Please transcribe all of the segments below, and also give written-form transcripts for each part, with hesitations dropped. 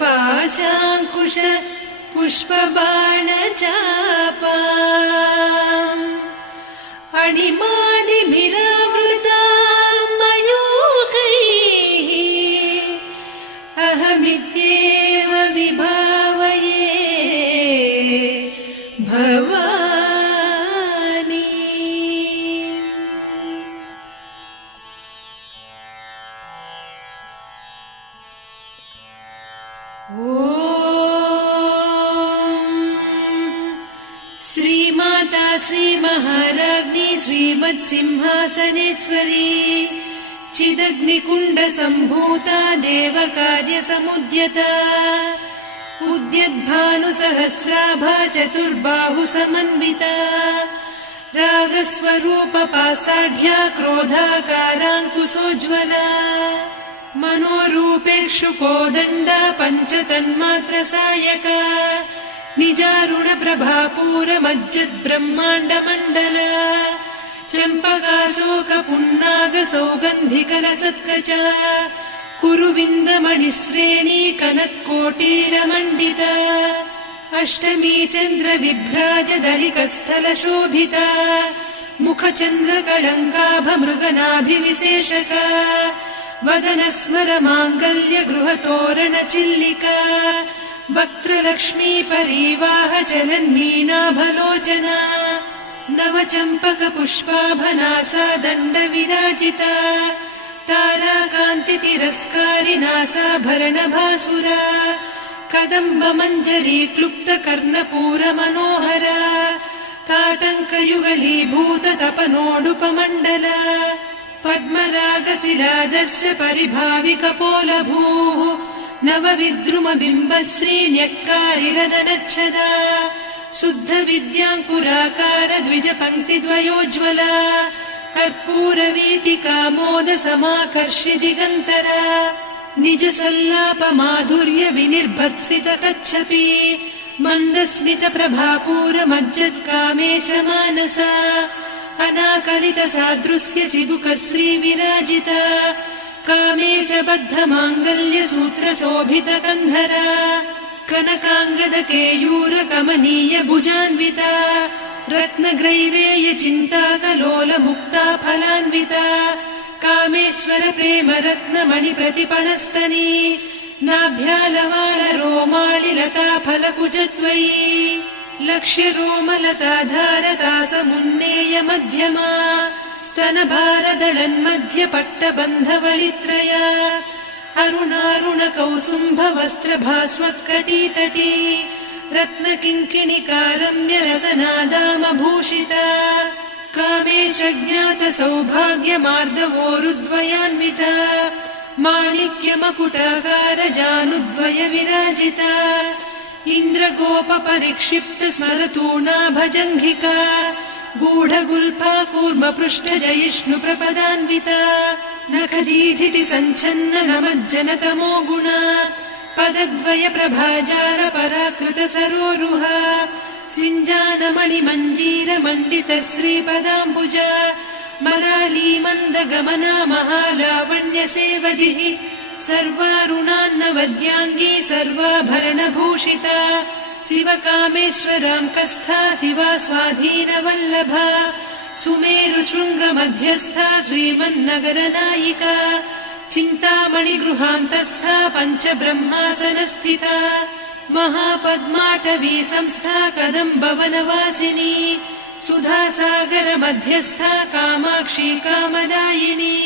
धृतपाशाङ्कुश पुष्पबाणचापाम् अणिमादिभिरावृतां मयूखैः अहमित्येव विभावये भवानी। श्रीमाता श्रीमहाराज्ञी श्रीमत्सिंहासनेश्वरी चिदग्निकुण्डसम्भूता देवकार्यसमुद्यता उद्यद्भानुसहस्राभा चतुर्बाहुसमन्विता रागस्वरूपपासाढ्या क्रोधाकाराङ्कुशोज्ज्वला मनोरूपेक्षुकोदण्डा पञ्चतन्मात्रसायका निजारुणप्रभापूरमज्जद्ब्रह्माण्डमण्डला चम्पकाशोकपुन्नागसौगन्धिकलसत्कचा कुरुविन्दमणिश्रेणी कनत्कोटीरमण्डिता अष्टमी चन्द्रविभ्राजदलिकस्थलशोभिता मुखचन्द्रकळङ्काभमृगनाभिविशेषका वदनस्मरमाङ्गल्यगृहतोरणचिल्लिका वक्त्रलक्ष्मी परिवाह चलन्मीनाभलोचना नवचम्पकपुष्पाभनासा दण्डविराजिता ताराकान्तितिरस्कारिनासाभरणभासुरा कदम्बमञ्जरी क्लुप्तकर्णपूरमनोहरा ताटङ्कयुगलीभूततपनोडुपमण्डला पद्मरागशिरादर्श परिभाविकपोलभूः नवविद्रुमबिम्बश्रीन्यक्कारिरदनच्छदा शुद्धविद्याङ्कुराकार द्विजपङ्क्तिद्वयोज्ज्वला कर्पूरवीटिकामोदसमाकर्षि दिगन्तरा निजसल्लापमाधुर्यविनिर्भर्त्सितकच्छपि मन्दस्मितप्रभापूरमज्जत्कामेशमानसा अनाकलितसादृश्य चिबुकश्रीविराजिता कामेशबद्धमाङ्गल्यसूत्रशोभितकन्धरा कनकाङ्गदकेयूरकमनीयभुजान्विता रत्नग्रैवेयचिन्ताकलोलमुक्ता फलान्विता कामेश्वरप्रेमरत्नमणिप्रतिपणस्तनी नाभ्यालवालरोमाळिलता फलकुचत्वयी लक्ष्यरोमलताधारता समुन्नेय मध्यमा स्तनभारदळन्मध्यपट्टबन्धवळित्रया अरुणारुणकौसुम्भवस्त्रभास्वत्कटीतटी रत्नकिङ्किणिकारम्यरसनादामभूषिता कामेशज्ञातसौभाग्यमार्दवोरुद्वयान्विता माणिक्यमकुटाकारजानुद्वय विराजिता इन्द्रगोपपरिक्षिप्त स्मरतूणा भजङ्घिका गूढगुल्फा कूर्मपृष्ठजयिष्णु प्रपदान्विता नखदीधिति सञ्छन्न नमज्जनतमो गुणा पदद्वय प्रभाजार पराकृत सरोरुहा सिञ्जानमणिमञ्जीर मण्डित श्रीपदाम्बुजा मराळी मन्दगमना महालावण्य सेवधिः सर्वारुणान्नवद्याङ्गी सर्वाभरणभूषिता शिवकामेश्वराङ्कस्था शिवा स्वाधीनवल्लभा सुमेरुशृङ्गमध्यस्था श्रीमन्नगरनायिका चिन्तामणिगृहान्तस्था पञ्चब्रह्मासनस्थिता महापद्माटवी संस्था कदम्बवनवासिनी सुधासागर मध्यस्था कामाक्षी कामदायिनी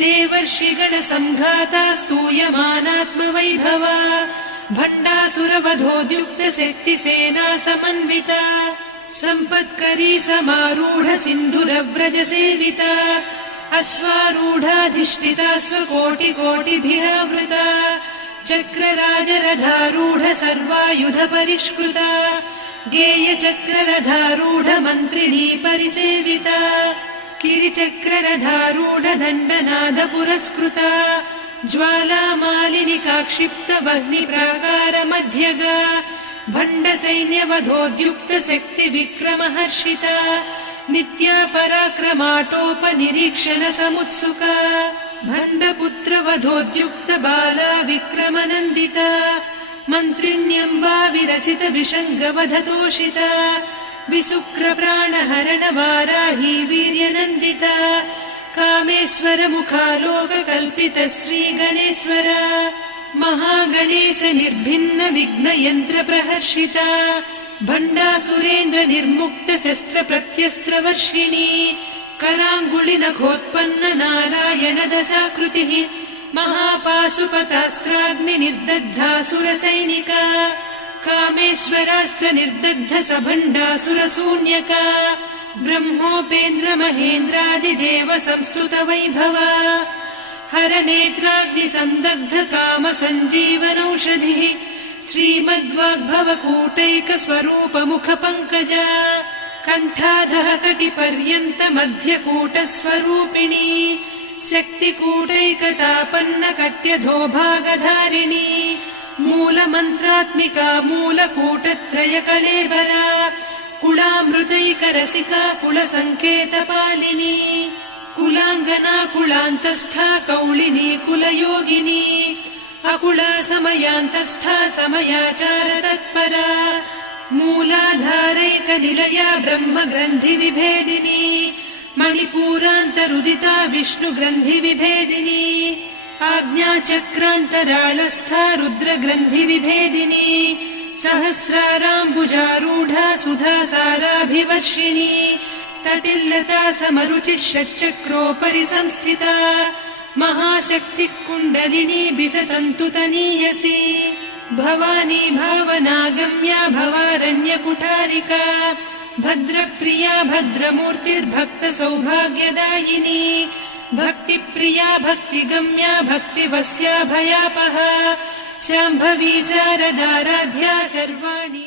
देवर्षिगणसङ्घाता स्तूयमानात्मवैभवा भण्डासुरवधोद्युक्त शक्तिसेना समन्विता सम्पत्करी समारूढ सिन्धुरव्रज सेविता अश्वारूढाधिष्ठिता स्वकोटिकोटिभिरावृता चक्रराजरथारूढ सर्वायुध परिष्कृता गेयचक्ररथारूढ मन्त्रिणी परिसेविता किरिचक्ररथारूढ दण्डनाद पुरस्कृता ज्वालामालिनिकाक्षिप्त वह्निप्राकार मध्यगा भण्डसैन्यवधोद्युक्त शक्ति विक्रमहर्षिता नित्या पराक्रमाटोपनिरीक्षण समुत्सुका भण्डपुत्रवधोद्युक्त बाला विक्रमनन्दिता मन्त्रिण्यम्बा विरचित विषङ्गवधतोषिता विशुक्रप्राणहरण वाराही वीर्यनन्दिता कामेश्वर मुखालोककल्पित श्रीगणेश्वर महागणेश निर्भिन्न विघ्नयन्त्र प्रहर्षिता भण्डासुरेन्द्र निर्मुक्त शस्त्र प्रत्यस्त्रवर्षिणी कराङ्गुलिनखोत्पन्न नारायण दशाकृतिः महापाशुपतास्त्राग्नि निर्दग्धासुरसैनिका कामेश्वरास्त्र निर्दग्ध सभण्डासुर शून्यका ब्रह्मोपेन्द्र महेन्द्रादिदेव संस्तुत वैभवा हर नेत्राग्नि संदग्ध काम सञ्जीवनौषधिः श्रीमद्वाग्भव कूटैक स्वरूप मुख पंकजा कण्ठाधः कटिपर्यन्त मध्यकूट स्वरूपिणी शक्तिकूटैकतापन्न कट्यधोभागधारिणी मूलमन्त्रात्मिका मूलकूटत्रय कळेबरा कुलामृतैकरसिका कुलसङ्केतपालिनी कुलाङ्गना कुलान्तस्था कौलिनी कुलयोगिनी अकुला समयान्तस्था समयाचार तत्परा मूलाधारैकनिलया ब्रह्मग्रन्थि विभेदिनी मणिपूरान्तरुदिता विष्णुग्रन्थि विभेदिनी आज्ञाचक्रान्तराळस्था रुद्रग्रन्थि विभेदिनी सहस्राराम्बुजारूढा सुधासाराभिवर्षिणी तटिल्लता समरुचिः षट्चक्रोपरि संस्थिता महाशक्तिः कुण्डलिनी बिसतन्तुतनीयसी भवानी भावनागम्या भवारण्यकुठारिका भद्रप्रिया भद्रमूर्तिर्भक्त सौभाग्यदायिनी भक्तिप्रिया भक्तिगम्या भक्तिवस्या भयापहा शाम्भवी शारदाराध्या सर्वाणि